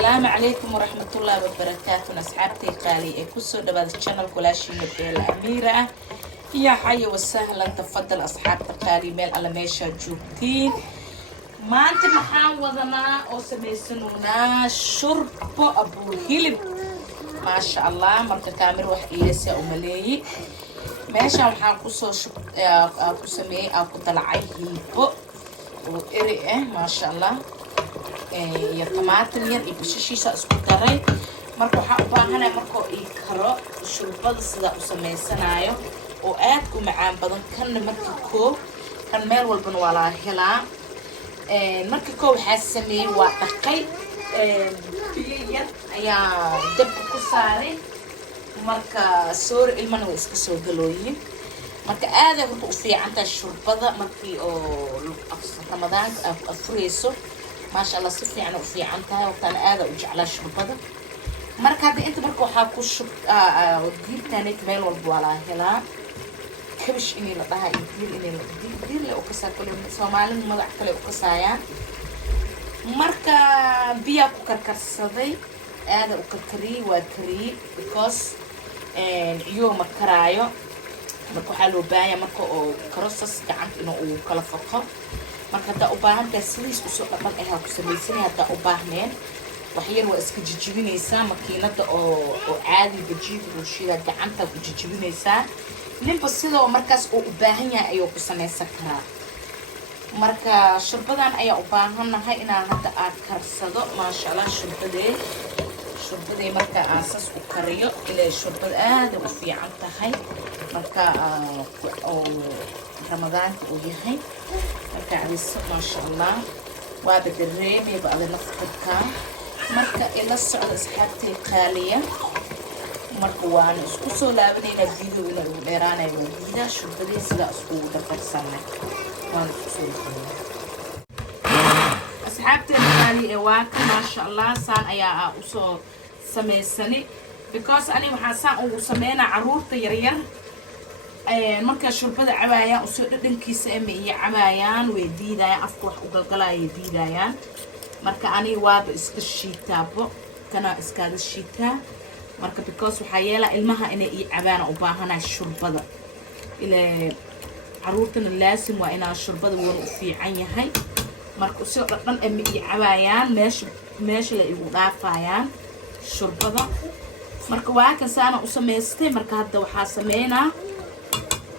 السلام عليكم ورحمة الله وبركاته. أصحابتي قالي كسر دبادة channel كلاشي مبيل أميرة يا حي وسهلا. تفضل أصحابتي قالي ميل على ميشا جوتين. ما أنت محاوضنا أو سميسنونا شرب أبو هيلب ما شاء الله. مركا كامل وح إيسا أملي ماشا محاكوسو شب كسمي أو كطلعي هيبو وإرئة ما شاء الله. يا طماطم ير إبشيشة اسكتري مركو حقبا هنا مركو إيكرو شربات صدا وسميسنايو وآدكو معان بدن كان مركو كان ميل والبن ولا هلا مركو حاسمي وقاي بيليا يا دب كساري مركا سور المن واسك سو غلوين marka aad ay u fiican tahay shurbada markii oo Ramadan afreeso ما شاء الله صفي أنا وفي عنتها وكان هذا وجعل شربته مرك هذا أنت مرك وحاكو شب ودير تاني كمال والبوالا هلا كبش إني لطها يدير إني دير لأقصى كل سومالين ما ضحك لأقصايا مرك بيا كركر صدي هذا وكركري وكري because يوم كرايو مركو حلو بايا مركو كروسس كعنت إنه وكلا فقه marka hada u baahan tahay sidiis u soo dhaqan ay ku sameeysan hada u baahneen wax yar waa iska jijibinaysaa makiinada oo caadi bajiid bulshada gacanta ku jijibinaysaa ninba sidoo markaas oo u baahan yahay ayuu ku sameeysan karaa. marka shurbadan ayaa u baahanahay inaan hada aad karsado ma sha Allah. shurbadee marka aasas u kariyo ilaa shurbad aad u fiican tahay marka oo رمضان وياهي مركا عريس ما شاء الله وابد الريب يبقى لنفقدك مركا إلا السعودة أصحابتي قالية مركا وانا اسكسو لابنينا الفيديو إلا الإيرانا يولينا شو بدي سلا اسكو دفر سنة وانا اسكسو لابنينا أصحابتي قالي إواك ما شاء الله سان أيا أسو سميساني because أنا وحاسان أو سمينا عرورتي يرير marka shurbada cabaayaan oo soo dhadhankiisa ay cabaayaan way diidayaan afka wax u galgalay diidayaan marka ani waaba iska shiitaabo kana iska shiitaa marka because waxa yeelaa ilmaha inay cabaan u baahanaa shurbada ila caruurtana laasim waa inaa shurbada wan u fiican yahay marka soo dhadhan ay cabaayaan meesha la igu dhaafayaan shurbada marka waa ka saana u sameystay marka hadda waxa sameeynaa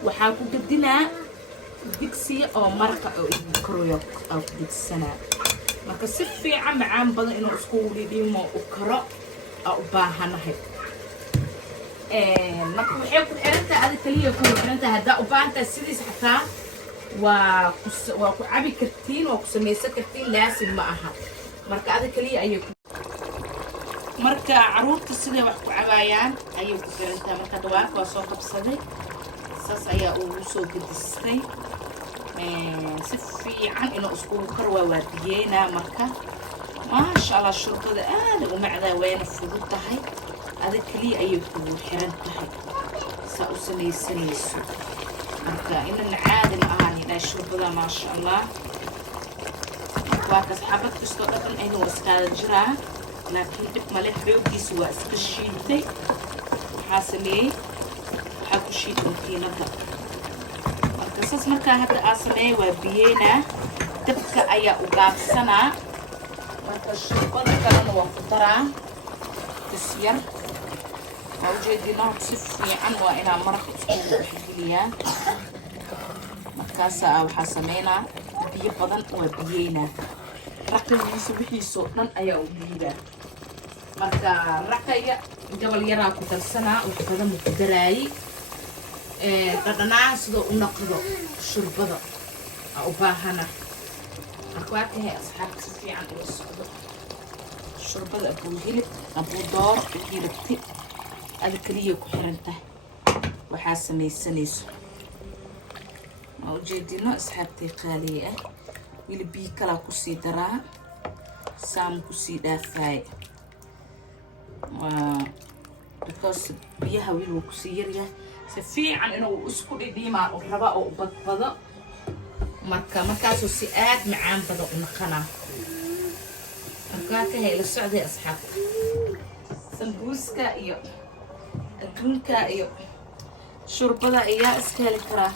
waxaa ku gadinaa digsi oo marqa oo koroyo oo digsana marka si fiican macaan badan inuu isku wiliimo u karo oo baahanahay marka waxay ku xirantaa aad kaliya ku xirantaa hada u baahanta sidiis xataa waa ku cabi kartiin oo ku sameeysan kartiin laasim ma aha marka aad kaliya ayay marka caruurta sidee wax ku cabaayaan ayay ku xirantaa marka dawaarka waa soo qabsaday saas ayaa uu soo gadistay si fiican inuu isku kar waa diyeena marka ma sha Allah shurbada aad u macdaa wayna fudud tahay adag kaliya ayay ku xiran tahay saa u sameeysanayso marka inna caadi ma ahan ila shurbada ma sha Allah waa ka saxaabad isto dhaqan ay noo iskaada jiraa laakiin dib ma leh xoogiisa waa iska shiitay waxa sameeyay aku shiid makiinada marka saas marka hadda aasmay waa biyeena dabka ayaa u gaabsanaa marka shurbada kalena waa ku daraa bisyar oo jeedina si fiican waa inaa maraq isku xiliyaa markaas waxa sameynaa biyo badan waa biyeena raqaygiisa wixiisoo dhan ayaa u biidaa marka raqayga jabal yaraa ku darsanaa oo badan ku daraayay dhadhanaan sidoo u noqdo shurbada oo baahana marka waa tahay asxaabta si fiican u socdo shurbada abu hilib abu door hilibti aad kaliya ku xiran tahay waxa sameeysanayso ma ujeedino asxaabtay qaaliye ah hilibbi kala ku sii daraa saam ku sii dhaafay because biyaha wiil ku sii yaryahay si fiican inuu isku dhidhiimaa oo raba oo badbado markaasoo si aad macaan badan u naqana marka hay la socday asxaab sambuuska iyo adduunka iyo shurbada ayaa iska heli karaa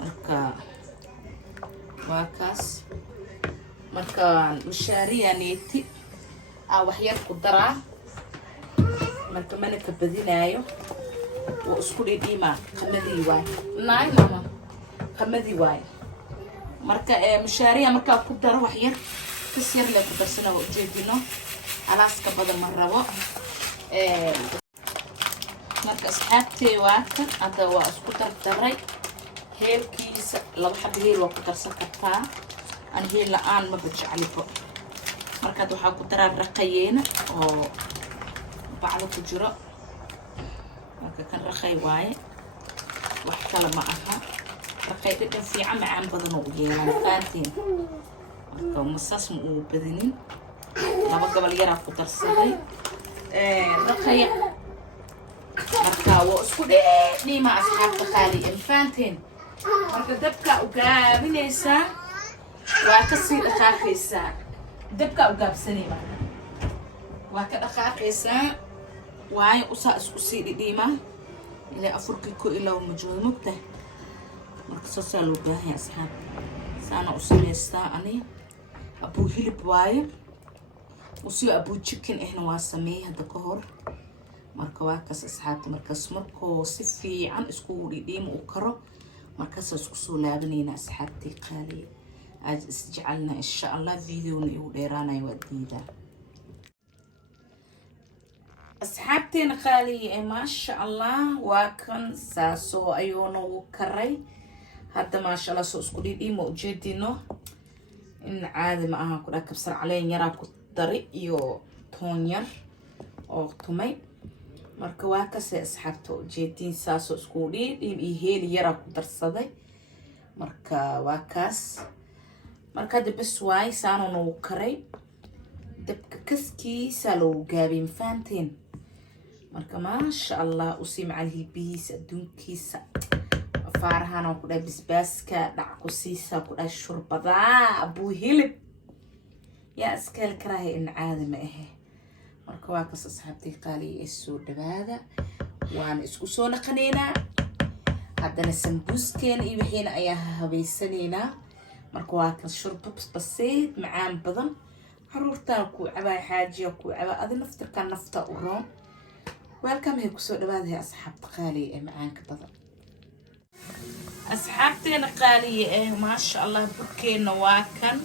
marka waa kaas marka mushaariya neeti wax yar ku daraa marka mana ka badinaayo oo isku dhidhiima qamadii waay naay mama qamadii waay marka mushaariya marka ku daro wax yar kas yar la ku darsana oo jeedino alaaska badan ma rabo marka asxaabtay waa kan hadda waa isku dardaray heelkiisa laba xabo heel waa ku darsan kartaa aan heel la'aan ma bajeclibo marka waxaa ku daraa raqayeena oo bacda ku jiro marka kan raqay waaye wax kale ma aha raqay dhadhan fiican macaan badan oo yeelan qaanteen marka masaas ma uu badinin laba gabal yaraa ku darsaday raqay marka waa isku dhima asxaabta qaali infaanteen marka dabka u gaabinaysaa waa ka sii dhaqaaqaysaa dabka u gaabsanayma waa ka dhaqaaqaysaa waayo usaa isku sii dhidhiima ilaa afurkii ko ilaa majoodo mugta marka saasaa loo baahan asxaab saana u samaystaa ani abuu hilib waaye usii abuu chicken ahna waa sameeyay hadda ka hor marka waa kaas asxaabta markaas markoo si fiican isku dhidhiima u karo markaas isku soo laabanayna asxaabtii qaaliye aad isjecelna insha Allah videona igu dheeraanayo waa diidaa asxaabteena qaaliye ma sha Allah waa kan saaso ayuuna u karay hadda ma sha Allah soo isku dhidhiima u jeedino in caadi ma aha ku dhakabsar caleen yaraa ku dari iyo toon yar oo tumay marka waa kasay asxaabta u jeedin saaso isku dhidhiim iyo heel yara ku darsaday marka waa kaas marka bas waay saano u karay dabka kaskiisa loo gaabin faanteen marka ma sha Allah u si macal hilbihiisa adduunkiisa faarahana ku dhaay basbaaska dhac ku siisa ku dhaay shurbada abuu hilib yaa iskeel karaahay in caadi ma aha marka waa kaas asxaabtii qaaliye ee soo dhawaada waan isku soo naqaneynaa haddana sambuuskeena iyo wixiina ayaa habaysaneynaa marka waa kan shurbo basiid macaan badan caruurtaan ku cabaa xaajiya ku cabaa adi naftirka nafta u roon welcome hay ku soo dhawaada asxaabta qaaliye ee macaanka badan asxaabteena qaaliye ee ma sha Allah burkeena waa kan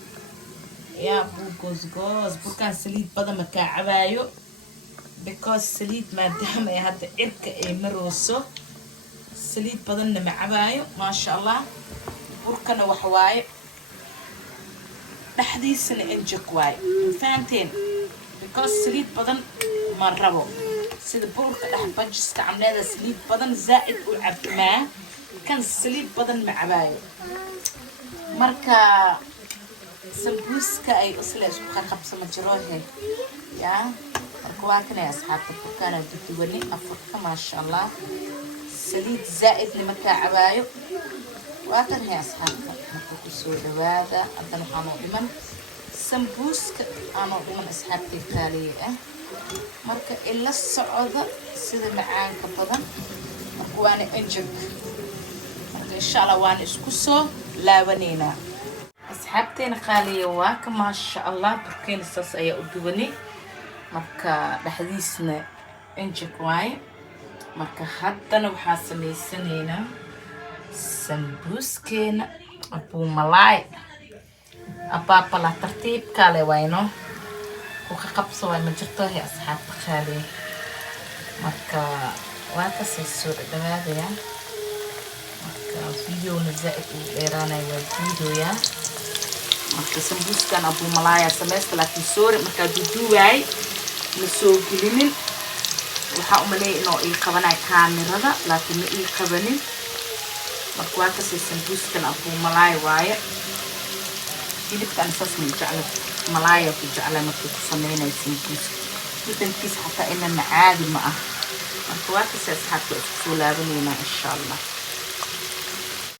يا بوغوز غوز بوكان سليد بدا ما كعبايو because سليد ما دام هذا إرك مروسو سليد بدن ما عبايو ما شاء الله بوكان وحواي نحديث إنجك واي فهمتين because سليد بدن ما ربو سيد بورك أحبج استعمل هذا سليد بدن زائد وعب ما كان سليد بدن ما عبايو مركا sambuuska ay isla isku qabsan ma jiro ya marka waa kan ay asxaabta burkana duduwani afurka ma sha Allah saliid zaid lima ka cabaayo waa kan ay asxaabta marka ku soo dhawaada hadan waxaan u dhiman sambuuska aanu dhiman asxaabtii qaaliye marka ila socda sida macaanka badan marka waana enjig marka insha Allah waan isku soo laabanayna asxaabteena qaaliye waa ka ma sha Allah burkeena saas ayaa u duwanay marka dhaxdiisna injik waay marka haddana waxaa samaysaneynaa sambuuskeena abuu malaay abaabala tartiib kale wayno ku ka qabso way ma jirto hay asxaabta qaaliye marka waa ka soo dhawaadaya marka videona zaid u dheeraanayo waa videoya marka sambuuskan abuu malaaya samaysta laakiin sorry marka duduwaay la soo gelinin waxa u maleeyay inuu ii qabanay kaamirada laakiin ma ii qabanin marka waa ka sambuuskan abuu malaaya waaye hilibkan saas ma jecel malaaya ku jecel markii ku sameynay sambuuska midkiis xataa inna caadi ma ah marka waa ka asxaabta isku soo laabanayna insha Allah